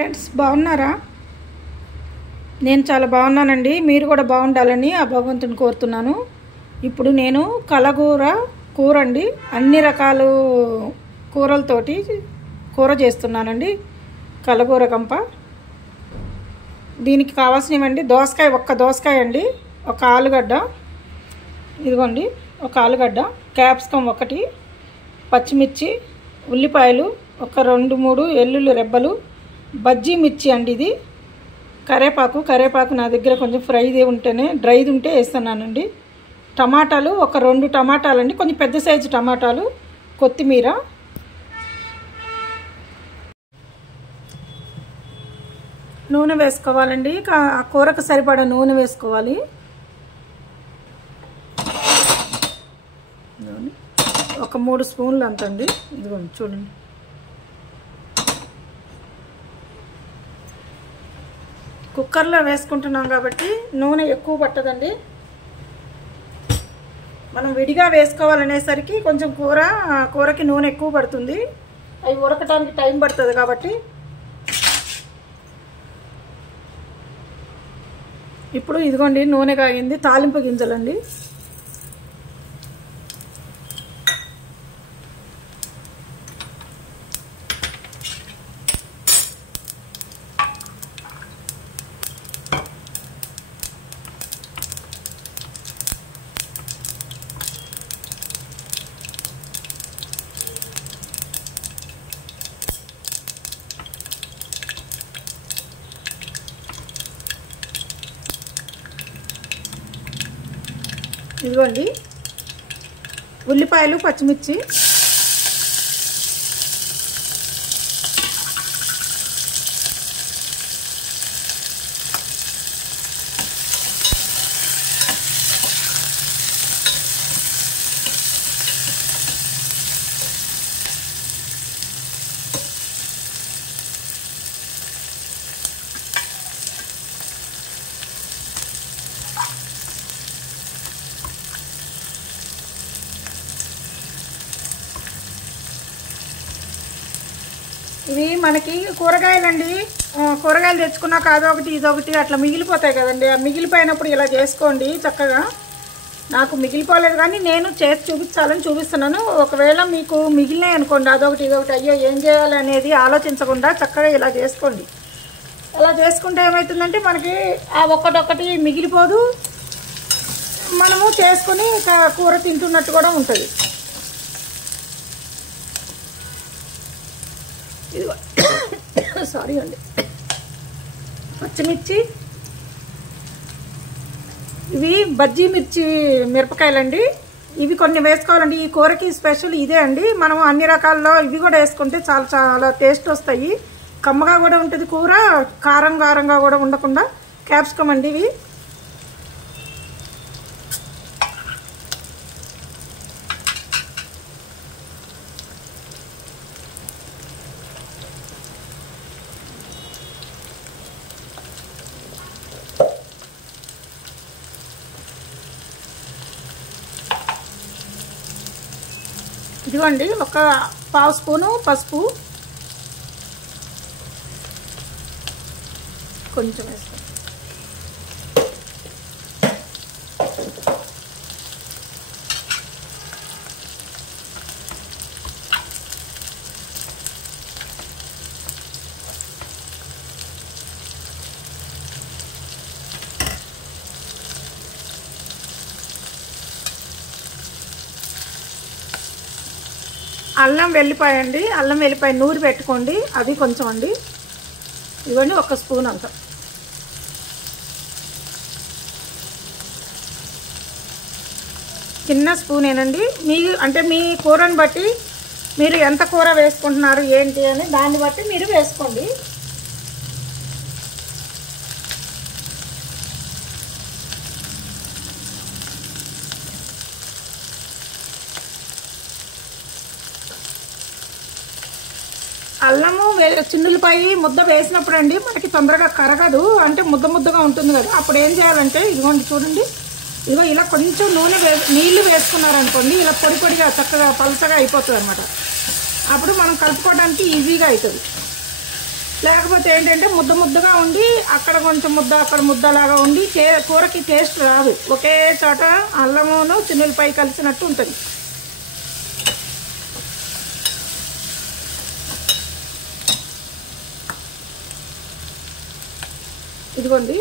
Friends బాగున్నారా? నేను చాలా బాగున్నానండి. మీరు కూడా బాగుండాలని ఆ భగవంతుని కోరుతున్నాను. ఇప్పుడు నేను కలగూర కూర అండి, అన్ని రకాల కూరలతోటి కూర చేస్తున్నానండి. కలగూర కంప. దీనికి కావాల్సినవండి దోసకాయ, ఒక్క దోసకాయ అండి, ఒక ఆలుగడ్డ, ఇదిగోండి ఒక ఆలుగడ్డ, క్యాప్సికం ఒకటి, పచ్చిమిర్చి, ఉల్లిపాయలు ఒక 2-3 వెల్లుల్లి రెబ్బలు, బజ్జీ మిర్చి అండి, ఇది కరేపాకు నా దగ్గర కొంచెం ఫ్రైది ఉంటేనే, డ్రైది ఉంటే వేస్తున్నానండి. టమాటాలు ఒక 2 టమాటాలు అండి, కొంచెం పెద్ద సైజు టమాటాలు, కొత్తిమీర. నూనె వేసుకోవాలండి. ఆ కూరకు సరిపడా నూనె వేసుకోవాలి. ఒక 3 స్పూన్లు అంతండి, ఇదిగోండి చూడండి. కుక్కర్లో వేసుకుంటున్నాం కాబట్టి నూనె ఎక్కువ పట్టదండి. మనం విడిగా వేసుకోవాలనేసరికి కొంచెం కూరకి నూనె ఎక్కువ పడుతుంది. అవి ఉడకటానికి టైం పడుతుంది కాబట్టి. ఇప్పుడు ఇదిగోండి నూనె కాగింది. తాలింపు గింజలండి, ఇదిగోండి ఉల్లిపాయలు, పచ్చిమిర్చి, ఇవి మనకి కూరగాయలండి. కూరగాయలు తెచ్చుకున్నాక అదొకటి ఇదొకటి అట్లా మిగిలిపోతాయి కదండి. ఆ మిగిలిపోయినప్పుడు ఇలా చేసుకోండి చక్కగా. నాకు మిగిలిపోలేదు కానీ నేను చేసి చూపించాలని చూపిస్తున్నాను. ఒకవేళ మీకు మిగిలినాయి అనుకోండి అదొకటి ఇదొకటి, అయ్యో ఏం చేయాలి అనేది ఆలోచించకుండా చక్కగా ఇలా చేసుకోండి. ఇలా చేసుకుంటే ఏమవుతుందంటే మనకి ఆ ఒక్కటొక్కటి మిగిలిపోదు, మనము చేసుకుని కూర తింటున్నట్టు కూడా ఉంటుంది. సారీ అండి. పచ్చిమిర్చి, ఇవి బజ్జీ మిర్చి మిరపకాయలండి. ఇవి కొన్ని వేసుకోవాలండి. ఈ కూరకి స్పెషల్ ఇదే అండి. మనం అన్ని రకాల్లో ఇవి కూడా వేసుకుంటే చాలా చాలా టేస్ట్ వస్తాయి. కమ్మగా కూడా ఉంటుంది కూర, కారంగా కూడా ఉండకుండా. క్యాప్సికం అండి ఇవి. ఇదిగోండి ఒక 1/2 స్పూను పసుపు, కొంచెం వేస్తాం. అల్లం వెల్లిపాయ అండి, అల్లం వెల్లిపాయ నూరి పెట్టుకోండి, అది కొంచెం అండి. ఇవన్నీ 1 స్పూన్ అంత. చిన్న స్పూనేనండి. అంటే మీ కూరని బట్టి మీరు ఎంత కూర వేసుకుంటున్నారు ఏంటి అని దాన్ని బట్టి మీరు వేసుకోండి. అల్లము చిన్నులపాయి ముద్ద వేసినప్పుడు అండి మనకి తొందరగా కరగదు, అంటే ముద్దగా ఉంటుంది కదా. అప్పుడు ఏం చేయాలంటే ఇదిగోండి చూడండి, ఇదిగో ఇలా కొంచెం నీళ్లు వేసుకున్నారనుకోండి, ఇలా పొడిగా చక్కగా పలచగా అయిపోతుంది అనమాట. అప్పుడు మనం కలుపుకోవడానికి ఈజీగా అవుతుంది. లేకపోతే ఏంటంటే ముద్ద ముద్దగా ఉండి అక్కడ కొంచెం ముద్ద అక్కడ ముద్దలాగా ఉండి కూరకి టేస్ట్ రాదు. ఒకే చోట అల్లమును చిన్నులపై కలిసినట్టు ఉంటుంది. ఇదిగోండి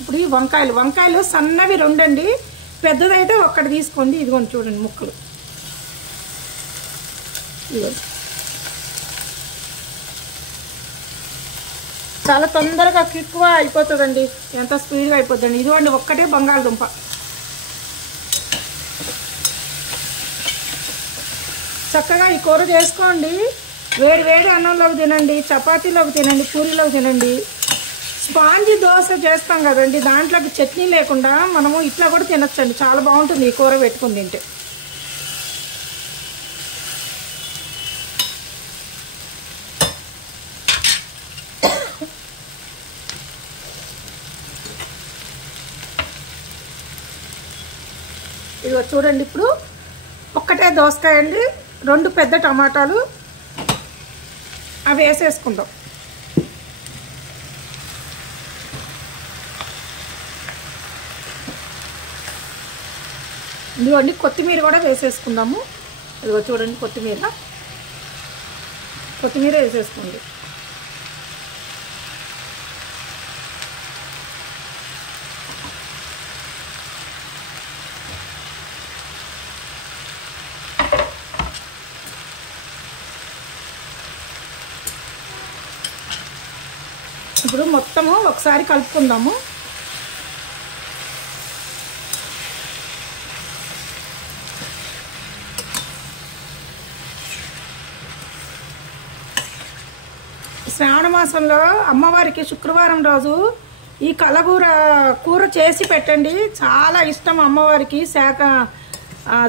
ఇప్పుడు ఈ వంకాయలు సన్నవి 2 అండి, పెద్దదైతే ఒక్కటి తీసుకోండి. ఇదిగోండి చూడండి ముక్కలు. ఇదిగోండి చాలా తొందరగా క్విక్గా అయిపోతుందండి, ఎంత స్పీడ్గా అయిపోతుందండి. ఇదిగోండి ఒక్కటే బంగాళదుంప. చక్కగా ఈ కూర చేసుకోండి. వేడి వేడి అన్నంలోకి తినండి, చపాతీలోకి తినండి, పూరీలోకి తినండి. స్పాంజీ దోశ చేస్తాం కదండి, దాంట్లోకి చట్నీ లేకుండా మనము ఇట్లా కూడా తినొచ్చండి. చాలా బాగుంటుంది ఈ కూర పెట్టుకుని తింటే. ఇదిగో చూడండి ఇప్పుడు ఒక్కటే దోసకాయ అండి, 2 పెద్ద టమాటాలు అవి వేసేసుకుందాం. ఇదిగోండి కొత్తిమీర కూడా వేసేసుకుందాము. ఇదిగో చూడండి కొత్తిమీర వేసేసుకోండి. ఇప్పుడు మొత్తము ఒకసారి కలుపుకుందాము. శ్రావణ మాసంలో అమ్మవారికి శుక్రవారం రోజు ఈ కలగూర కూర చేసి పెట్టండి, చాలా ఇష్టం అమ్మవారికి.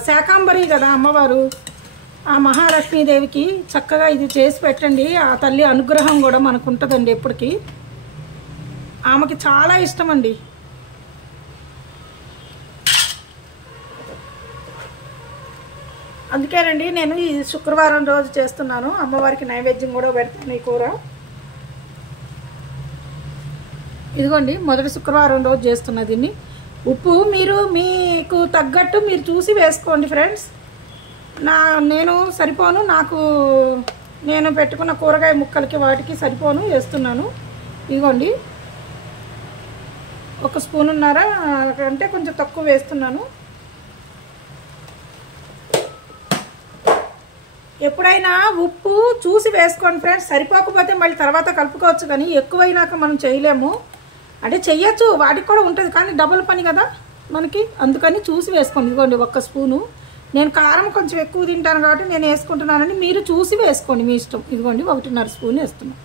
శాకాంబరి కదా అమ్మవారు, ఆ మహాలక్ష్మీదేవికి చక్కగా ఇది చేసి పెట్టండి. ఆ తల్లి అనుగ్రహం కూడా మనకు ఉంటుందండి ఎప్పటికీ. ఆమెకి చాలా ఇష్టం అండి. అందుకేనండి నేను ఈ శుక్రవారం రోజు చేస్తున్నాను, అమ్మవారికి నైవేద్యం కూడా పెడతాను ఈ కూర. ఇదిగోండి మొదటి శుక్రవారం రోజు చేస్తున్నా దీన్ని. ఉప్పు మీకు తగ్గట్టు మీరు చూసి వేసుకోండి ఫ్రెండ్స్. నేను సరిపోను, నేను పెట్టుకున్న కూరగాయ ముక్కలకి వాటికి సరిపోను వేస్తున్నాను. ఇదిగోండి 1 స్పూనున్నర అంటే కొంచెం తక్కువ వేస్తున్నాను. ఎప్పుడైనా ఉప్పు చూసి వేసుకోండి ఫ్రెండ్స్, సరిపోకపోతే మళ్ళీ తర్వాత కలుపుకోవచ్చు. కానీ ఎక్కువైనాక మనం చేయలేము, అంటే చెయ్యొచ్చు, వాటికి కూడా ఉంటుంది కానీ డబుల్ పని కదా మనకి, అందుకని చూసి వేసుకోండి. ఇదిగోండి 1 స్పూను. నేను కారం కొంచెం ఎక్కువ తింటాను కాబట్టి నేను వేసుకుంటున్నానండి, మీరు చూసి వేసుకోండి మీ ఇష్టం. ఇదిగోండి 1.5 స్పూన్ వేస్తున్నాను.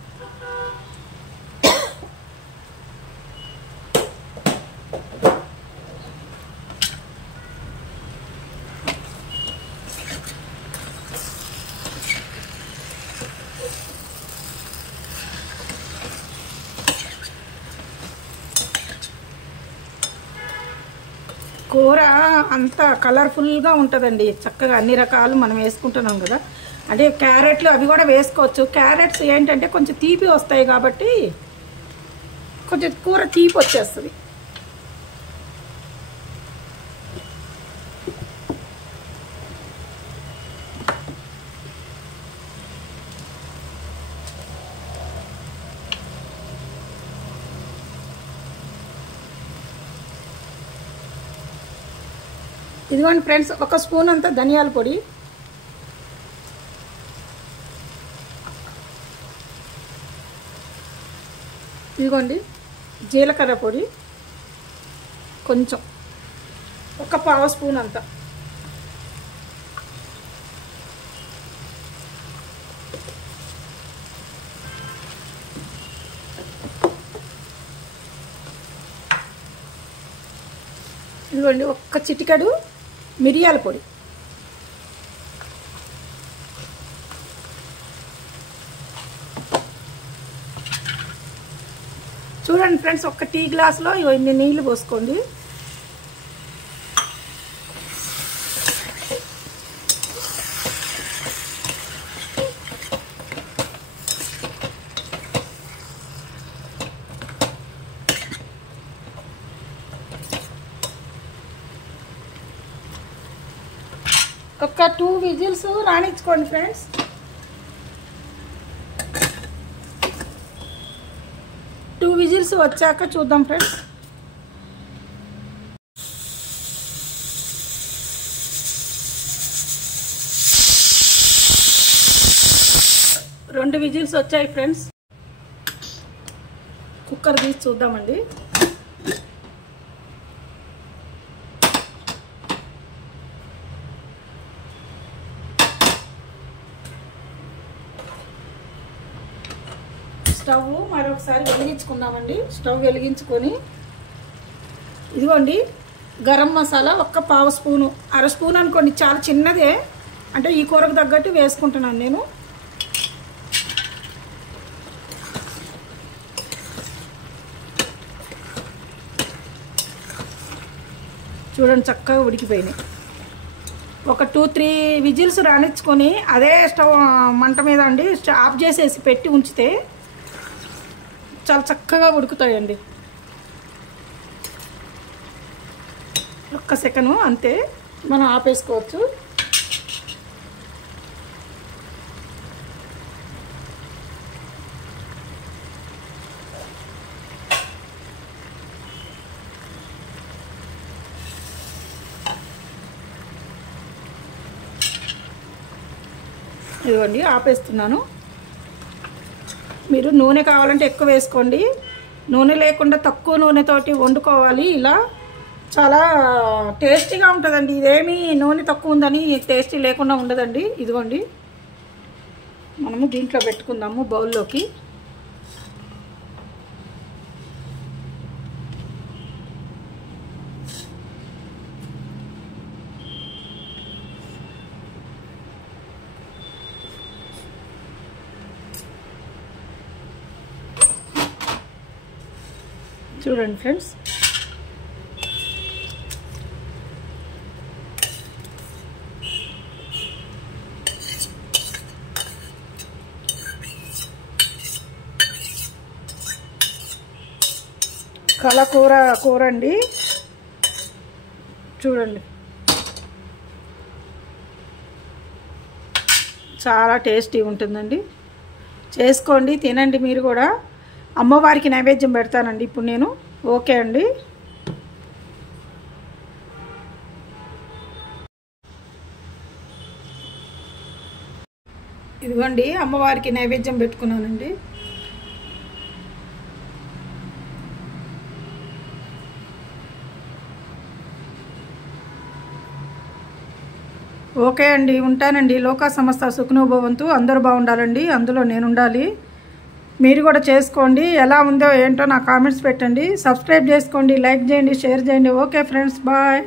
కూర అంత కలర్ఫుల్గా ఉంటుందండి, చక్కగా అన్ని రకాలు మనం వేసుకుంటున్నాం కదా. అంటే క్యారెట్లు అవి కూడా వేసుకోవచ్చు. క్యారెట్స్ ఏంటంటే కొంచెం తీపి వస్తాయి కాబట్టి కొంచెం కూర తీపి వచ్చేస్తుంది. ఇదిగోండి ఫ్రెండ్స్ 1 స్పూన్ అంతా ధనియాల పొడి, ఇదిగోండి జీలకర్ర పొడి కొంచెం 1/2 స్పూన్ అంతా, ఇదిగోండి 1 చిటికెడు మిరియాల పొడి, చూడండి ఫ్రెండ్స్ 1 టీ గ్లాసులో ఇన్ని నీళ్లు పోసుకోండి. ఒక్క 2 విజిల్స్ రానిచ్చుకోండి ఫ్రెండ్స్. టూ విజిల్స్ వచ్చాక చూద్దాం ఫ్రెండ్స్. రెండు విజిల్స్ వచ్చాయి ఫ్రెండ్స్. కుక్కర్ తీసి చూద్దామండి. స్టవ్ మరొకసారి వెలిగించుకుందామండి. స్టవ్ వెలిగించుకొని ఇదిగోండి గరం మసాలా ఒక్క పావు స్పూను, అర స్పూన్ అనుకోండి, చాలా చిన్నదే, అంటే ఈ కూరకు తగ్గట్టు వేసుకుంటున్నాను నేను. చూడండి చక్కగా ఉడికిపోయినాయి. ఒక 2-3 విజిల్స్ రానిచ్చుకొని అదే స్టవ్ మంట మీద అండి ఆఫ్ చేసేసి పెట్టి ఉంచితే చాలా చక్కగా ఉడుకుతాయండి. ఒక్క సెకండ్ అంతే, మనం ఆపేసుకోవచ్చు. ఇదిగోండి ఆపేస్తున్నాను. మీరు నూనె కావాలంటే ఎక్కువ వేసుకోండి, నూనె లేకుండా తక్కువ నూనెతోటి వండుకోవాలి. ఇలా చాలా టేస్టీగా ఉంటుందండి. ఇదేమీ నూనె తక్కువ ఉందని టేస్టీ లేకుండా ఉండదండి. ఇదిగోండి మనము దీంట్లో పెట్టుకుందాము బౌల్లోకి. చూడండి ఫ్రెండ్స్, కూర అండి. చూడండి చాలా టేస్టీ ఉంటుందండి. చేసుకోండి, తినండి మీరు కూడా. అమ్మవారికి నైవేద్యం పెడతానండి ఇప్పుడు నేను. ఓకే అండి. ఇదిగోండి అమ్మవారికి నైవేద్యం పెట్టుకున్నానండి. ఓకే అండి, ఉంటానండి. లోకా సమస్త సుఖినో భవంతు. అందరూ బాగుండాలండి, అందులో నేను ఉండాలి. మీరు కూడా చేసుకోండి. ఎలా ఉందో ఏంటో నా కామెంట్స్ పెట్టండి. సబ్స్క్రైబ్ చేసుకోండి, లైక్ చేయండి, షేర్ చేయండి. Okay friends, bye.